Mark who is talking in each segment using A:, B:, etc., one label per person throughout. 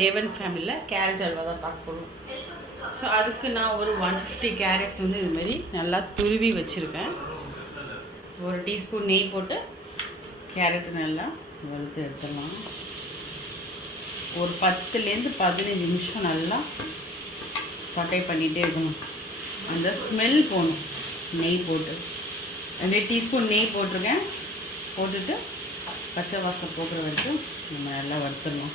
A: தேவன் ஃபேமிலியில் கேரட் அல்வா தான் பார்க்க போகிறோம் ஸோ அதுக்கு நான் ஒரு ஒன் ஃபிஃப்டி கேரட்ஸ் வந்து இதுமாரி நல்லா துருவி வச்சுருக்கேன். ஒரு டீஸ்பூன் நெய் போட்டு கேரட் நல்லா வறுத்து எடுத்துடலாம். ஒரு பத்துலேருந்து பதினஞ்சு நிமிஷம் நல்லா சட்டை பண்ணிகிட்டே இருக்கணும். அந்த ஸ்மெல் போகணும். நெய் போட்டு. ரெண்டு டீஸ்பூன் நெய் போட்டிருக்கேன். போட்டுட்டு பச்சை வாசம் போக்குற வரைக்கும் நம்ம நல்லா வறுத்துடணும்.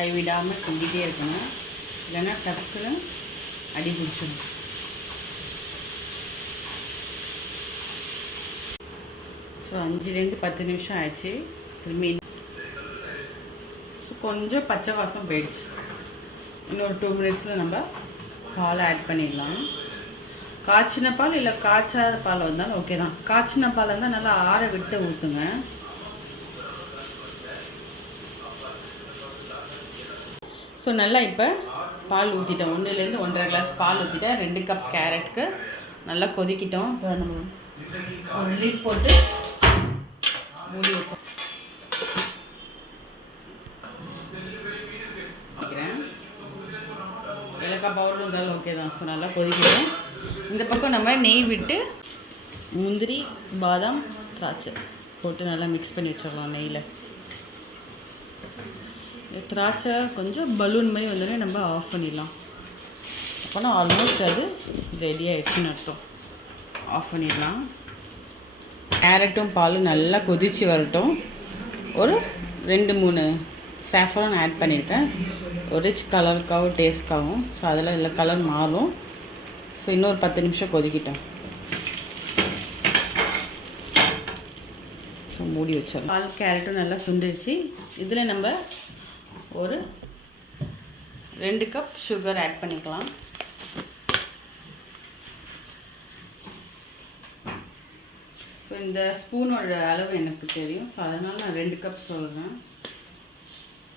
A: கைவிடாமல் கிண்டிகிட்டே இருக்கணும். இல்லைன்னா டக்குன்னு அடி பிடிச்சிடும் ஸோ அஞ்சுலேருந்து பத்து நிமிஷம் ஆயிடுச்சு. திரும்பி ஸோ கொஞ்சம் பச்சை வாசம் போயிடுச்சு. இன்னொரு டூ மினிட்ஸில் நம்ம பால் ஆட் பண்ணிடலாம். காய்ச்சின பால் இல்லை காய்ச்சாத பால் வந்தாலும் ஓகே தான். காய்ச்சின பால் இருந்தால் நல்லா ஆற விட்டு ஊற்றுங்க ஸோ நல்லா இப்போ பால் ஊற்றிட்டோம் ஒன்றுலேருந்து ஒன்றரை கிளாஸ் பால் ஊற்றிட்டேன் ரெண்டு கப் கேரட்டுக்கு நல்லா கொதிக்கிட்டோம். இப்போ நம்ம ஒரு லீட் போட்டு மூடி வச்சோம் வைக்கிறேன். ஏலக்காய் பவுடர் இருந்தாலும் ஓகே தான். ஸோ நல்லா கொதிக்கிட்டோம். இந்த பக்கம் நம்ம நெய் விட்டு முந்திரி பாதாம் திராட்சை போட்டு நல்லா மிக்ஸ் பண்ணி வச்சிடலாம் நெய்யில் திராட்சை கொஞ்சம் பலூன் மாதிரி வந்தோடனே நம்ம ஆஃப் பண்ணிடலாம். அப்போனா ஆல்மோஸ்ட் அது ரெடி ஆகிடுச்சுன்னு அர்த்தம். ஆஃப் பண்ணிடலாம். கேரட்டும் பாலும் நல்லா கொதித்து வரட்டும். ஒரு ரெண்டு மூணு சாஃப்ரான் ஆட் பண்ணியிருக்கேன். ஒரு ரிச் கலருக்காகவும் டேஸ்ட்காகவும் ஸோ அதில் இல்லை கலர் மாறும். ஸோ இன்னொரு பத்து நிமிஷம் கொதிக்கிட்டேன் ஸோ மூடி வச்சிடலாம். பால் கேரட்டும் நல்லா சுந்துருச்சு இதில் நம்ம ஒரு ரெண்டு கப் சுகர் ஆட் பண்ணிக்கலாம். ஸோ இந்த ஸ்பூனோட அளவு எனக்கு தெரியும். ஸோ அதனால் நான் ரெண்டு கப் சொல்கிறேன்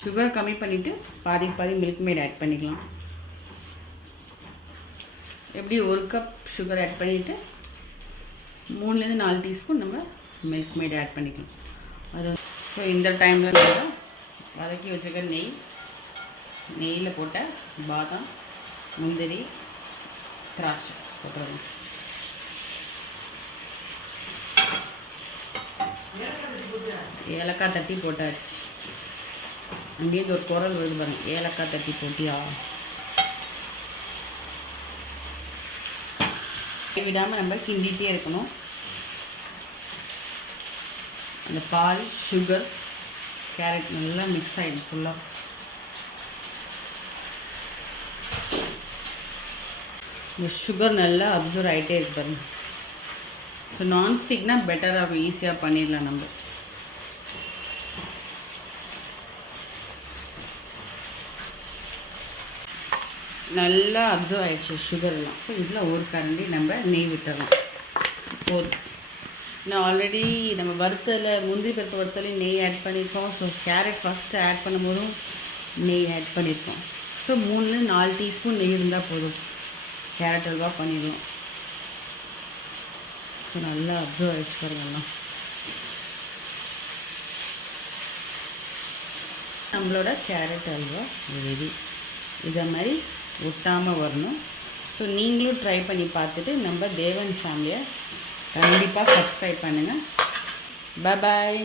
A: சுகர் கம்மி பண்ணிவிட்டு பாதி பாதி மில்க் மேட் ஆட் பண்ணிக்கலாம். எப்படி ஒரு கப் சுகர் ஆட் பண்ணிவிட்டு மூணுலேருந்து நாலு டீஸ்பூன் நம்ம மில்க் மேட் ஆட் பண்ணிக்கலாம். அது ஸோ இந்த டைமில் நம்ம வதக்கி வச்சுக்க நெய். நெய்யில் போட்ட பாதாம் முந்திரி திராட்சை போட்டுறது ஏலக்காய் தட்டி போட்டாச்சு. அங்கேருந்து ஒரு குரல் வருது பாருங்க. ஏலக்காய் தட்டி போட்டியா? விடாமல் நம்ம கிண்டிகிட்டே இருக்கணும். அந்த பால் சுகர் கேரட் நல்லா மிக்ஸ் ஆகிடும் ஃபுல்லாக இந்த சுகர் நல்லா அப்சர்வ் ஆகிட்டே இருக்கு பாருங்க. ஸோ நான்ஸ்டிக்னால் பெட்டராக ஈஸியாக பண்ணிடலாம் நம்ம. நல்லா அப்சர்வ் ஆகிடுச்சு சுகர்லாம் ஸோ இதில் ஒரு கரண்டி நம்ம நெய் விட்டுறலாம். போதும். நான் ஆல்ரெடி நம்ம வறுத்தல முந்திரி பருப்பு வறுத்தலையும் நெய் ஆட் பண்ணியிருக்கோம். ஸோ கேரட் ஃபஸ்ட்டு ஆட் பண்ணும்போதும் நெய் ஆட் பண்ணியிருக்கோம். ஸோ மூணு நாலு டீஸ்பூன் நெய் இருந்தால் போதும். கேரட் அல்வா பண்ணிடுவோம். ஸோ நல்லா அப்சர்வ் ஆகிடுச்சு பாருங்கலாம் நம்மளோட கேரட் அல்வா ரெடி இதை மாதிரி ஒட்டாமல் வரணும். ஸோ நீங்களும் ட்ரை பண்ணி பார்த்துட்டு நம்ம தேவன் ஃபேமிலியை கண்டிப்பாக சப்ஸ்கிரைப் பண்ணுங்கள் பாய்